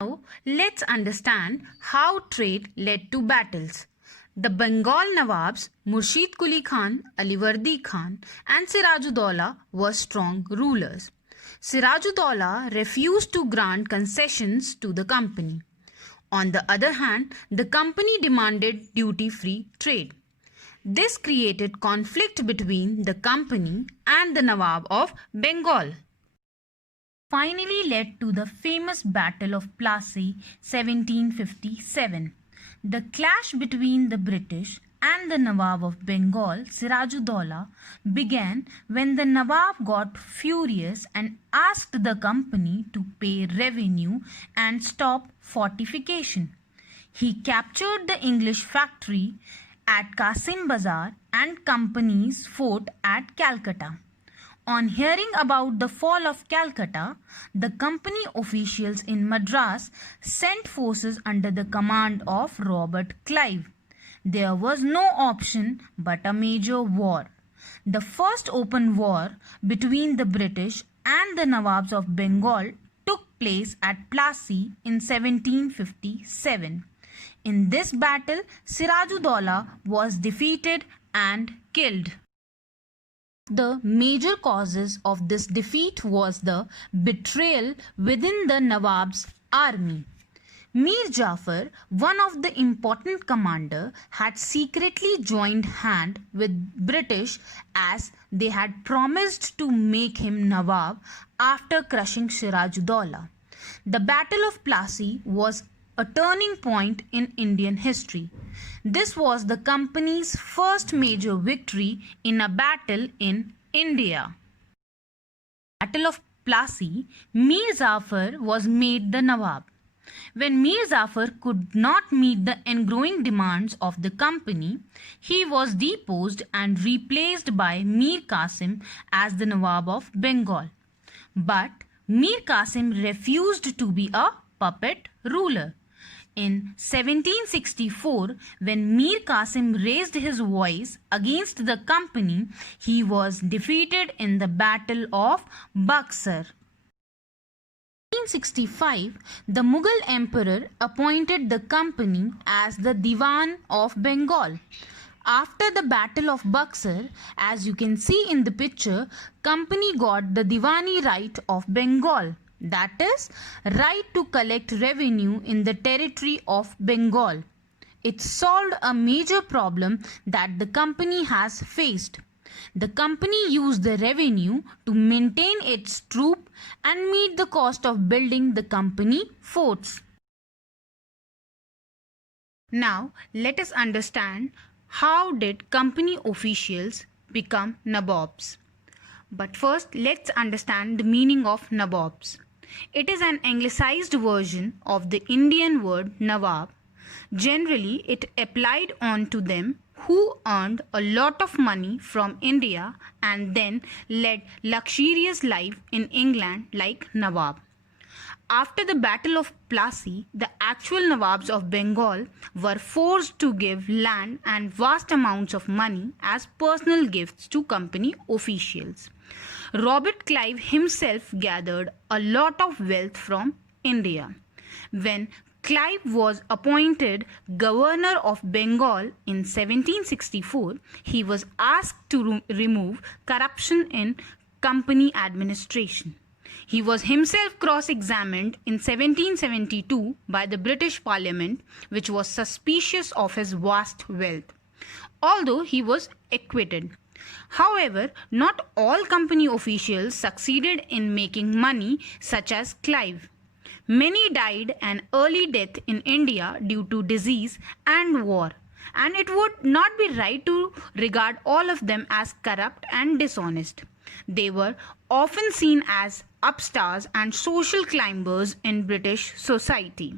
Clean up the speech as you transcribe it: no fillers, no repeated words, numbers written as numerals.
Now, let's understand how trade led to battles. The Bengal Nawabs Murshid Quli Khan, Alivardi Khan, and Sirajuddaula were strong rulers. Sirajuddaula refused to grant concessions to the company. On the other hand, the company demanded duty-free trade. This created conflict between the company and the Nawab of Bengal. Finally led to the famous Battle of Plassey 1757. The clash between the British and the Nawab of Bengal, Sirajuddaula, began when the Nawab got furious and asked the company to pay revenue and stop fortification. He captured the English factory at Kasim Bazar and company's fort at Calcutta. On hearing about the fall of Calcutta, the company officials in Madras sent forces under the command of Robert Clive. There was no option but a major war. The first open war between the British and the Nawabs of Bengal took place at Plassey in 1757. In this battle, Sirajuddaula was defeated and killed. The major causes of this defeat was the betrayal within the Nawab's army. Mir Jafar, one of the important commander, had secretly joined hand with British as they had promised to make him Nawab after crushing Sirajuddaula. The Battle of Plassey was a turning point in Indian history. This was the company's first major victory in a battle in India. Battle of Plassey, Mir Jafar was made the Nawab. When Mir Jafar could not meet the engrowing demands of the company, he was deposed and replaced by Mir Qasim as the Nawab of Bengal. But Mir Qasim refused to be a puppet ruler. In 1764, when Mir Qasim raised his voice against the company, he was defeated in the Battle of Buxar. In 1765, the Mughal emperor appointed the company as the Diwan of Bengal. After the Battle of Buxar, as you can see in the picture, company got the Diwani right of Bengal. That is, right to collect revenue in the territory of Bengal. It solved a major problem that the company has faced. The company used the revenue to maintain its troop and meet the cost of building the company forts. Now, let us understand how did company officials become Nawabs. But first, let's understand the meaning of Nawabs. It is an anglicized version of the Indian word Nawab. Generally, it applied on to them who earned a lot of money from India and then led luxurious life in England like Nawab. After the Battle of Plassey, the actual Nawabs of Bengal were forced to give land and vast amounts of money as personal gifts to company officials. Robert Clive himself gathered a lot of wealth from India. When Clive was appointed governor of Bengal in 1764, he was asked to remove corruption in company administration. He was himself cross-examined in 1772 by the British Parliament, which was suspicious of his vast wealth, although he was acquitted. However, not all company officials succeeded in making money such as Clive. Many died an early death in India due to disease and war, and it would not be right to regard all of them as corrupt and dishonest. They were often seen as upstarts and social climbers in British society.